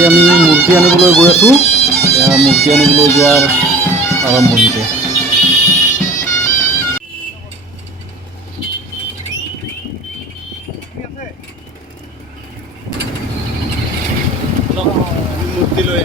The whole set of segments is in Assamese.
এতিয়া আমি মূৰ্তি আনিবলৈ গৈ আছোঁ। মূৰ্তি আনিবলৈ যোৱাৰ আৰম্ভণিতে মূৰ্তি লৈ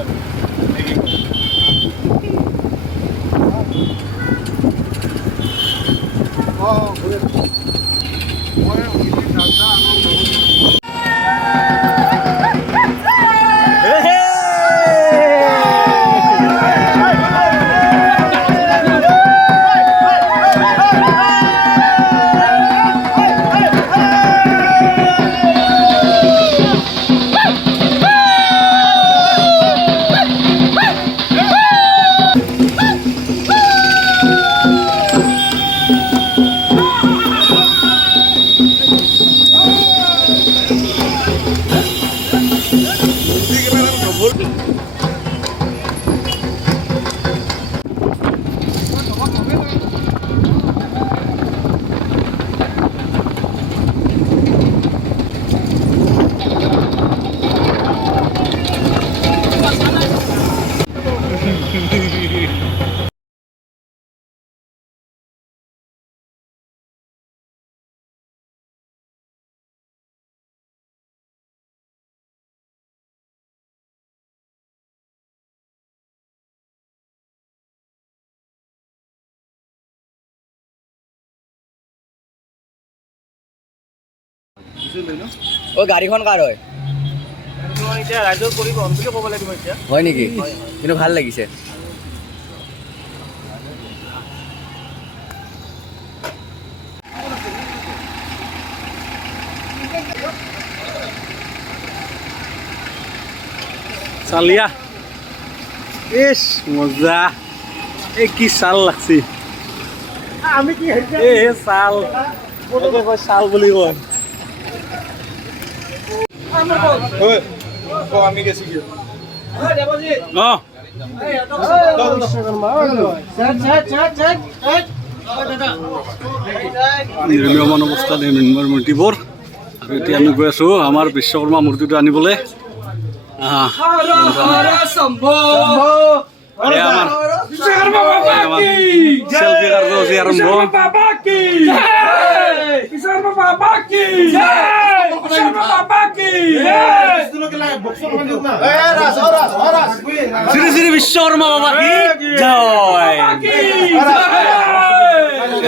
গাড়ীখন কাৰ হয়? এতিয়া ৰাইজৰ পৰিবহণ বুলি ক'ব লাগিব এতিয়া। হয় নেকি? কিন্তু ভাল লাগিছে। চালিয়া ইস মজা এই কি চাল লাগছি আমি কি চাল কয় চাল বুলি কয় আমি গেছি নিৰ্মীয়মান অৱস্থাত এই মৃন্ময়ৰ মূৰ্তিবোৰ আৰু এতিয়া আমি গৈ আছোঁ আমাৰ বিশ্বকৰ্মা মূৰ্তিটো আনিবলৈ। সেলফি কাৰ্যসূচী আৰম্ভ। শ্ৰী শ্ৰী বিশ্বকৰ্মা বাবা কি জয়।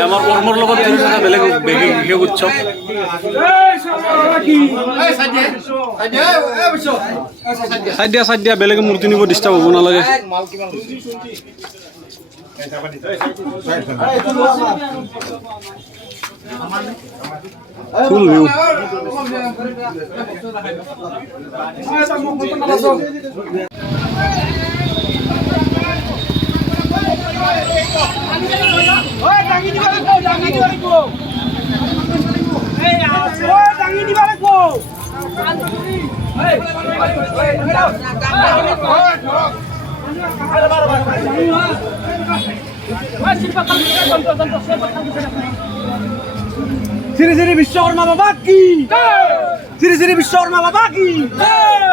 আমাৰ কৰ্মৰ লগত বেলেগ বিশেষ উৎসৱ। চাই দিয়া বেলেগে মূৰ্তি নিব ডিষ্টাৰ্ব হ'ব নালাগে। ফুল ভিউ শ্রী শ্রী বিশ্বকর্মা বাবা কি, শ্রী শ্রী বিশ্বকর্মা বাবা কি,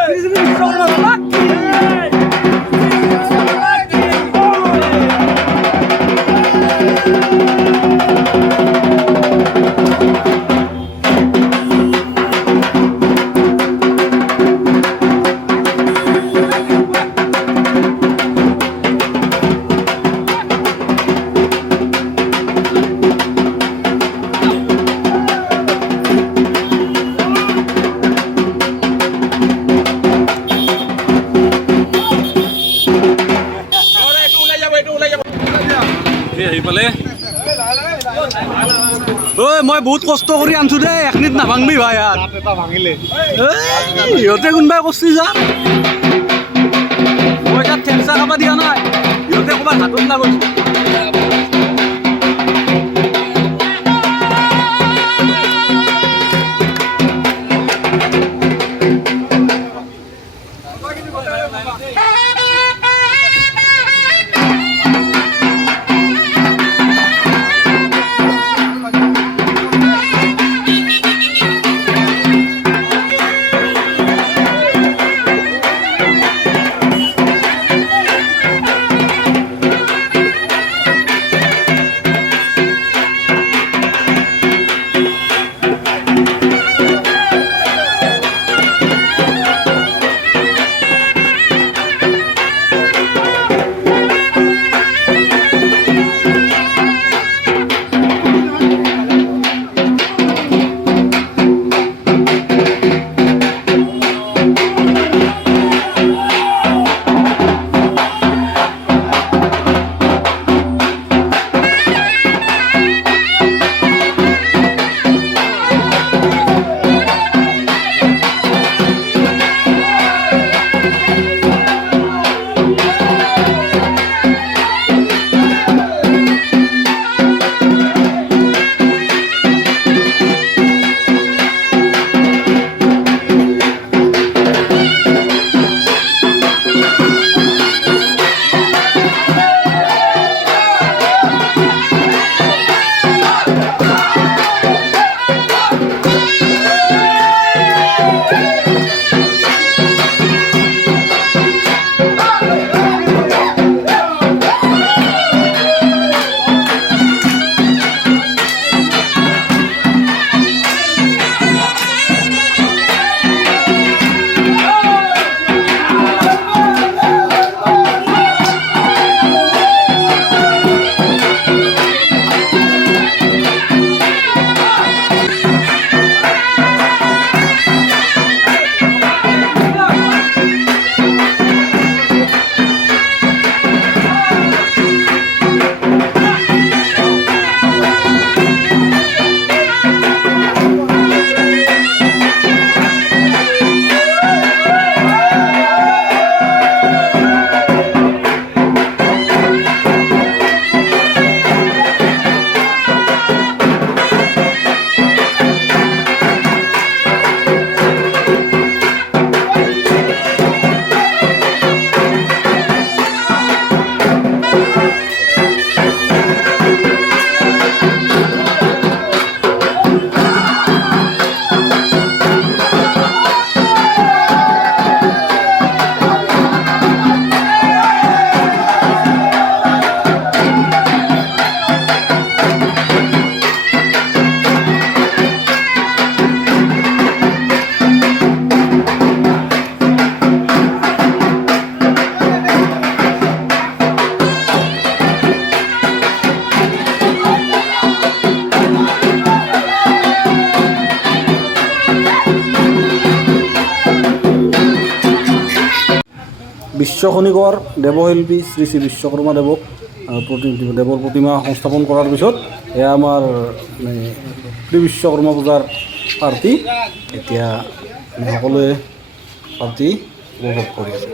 শ্রী শ্রী বিশ্বকর্মা বাবা কি। মই বহুত কষ্ট কৰি আনছো দে, এখনিত নাভাঙবি ভাই। সিহঁতে কোনোবাই কৰছি যা, মই তাত ঠেংচা খাব দিয়া নাই, সিহঁতে ক'ৰবাত হাতত লাগছে। বিশ্ব খনিকৰ দেৱশিল্পী শ্ৰী শ্ৰী বিশ্বকৰ্মা দেৱক দেৱৰ প্ৰতিমা সংস্থাপন কৰাৰ পিছত এয়া আমাৰ প্ৰি-বিশ্বকৰ্মা পূজাৰ পাৰ্টি এতিয়া সকলোৱে পাৰ্টি উপভোগ কৰি আছে।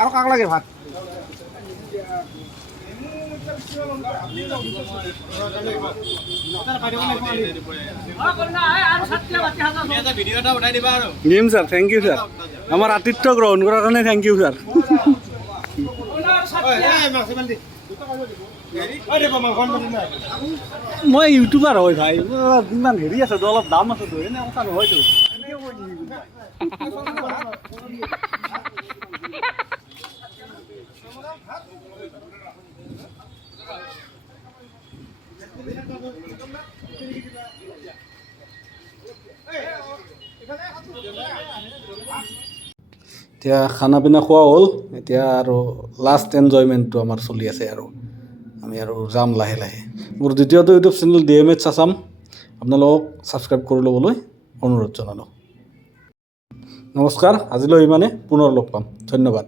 আৰু কাক লাগে ভাত দিম ছাৰ, থেংক ইউ ছাৰ, আমাৰ আতিথ্য গ্ৰহণ কৰাৰ কাৰণে থেংক ইউ ছাৰ। মই ইউটিউবাৰ হয় ভাই, ইমান হেৰি আছে তো, অলপ দাম আছে তো, এনে কথা নহয়তো। এতিয়া খানা পিনা খোৱা হ'ল, এতিয়া আৰু লাষ্ট এনজয়মেণ্টটো আমাৰ চলি আছে আৰু আমি আৰু যাম লাহে লাহে। মোৰ দ্বিতীয়টো ইউটিউব চেনেল DMH আছাম, আপোনালোকক ছাবস্ক্ৰাইব কৰি ল'বলৈ অনুৰোধ জনালোঁ। নমস্কাৰ, আজিলৈ ইমানে, পুনৰ লগ পাম, ধন্যবাদ।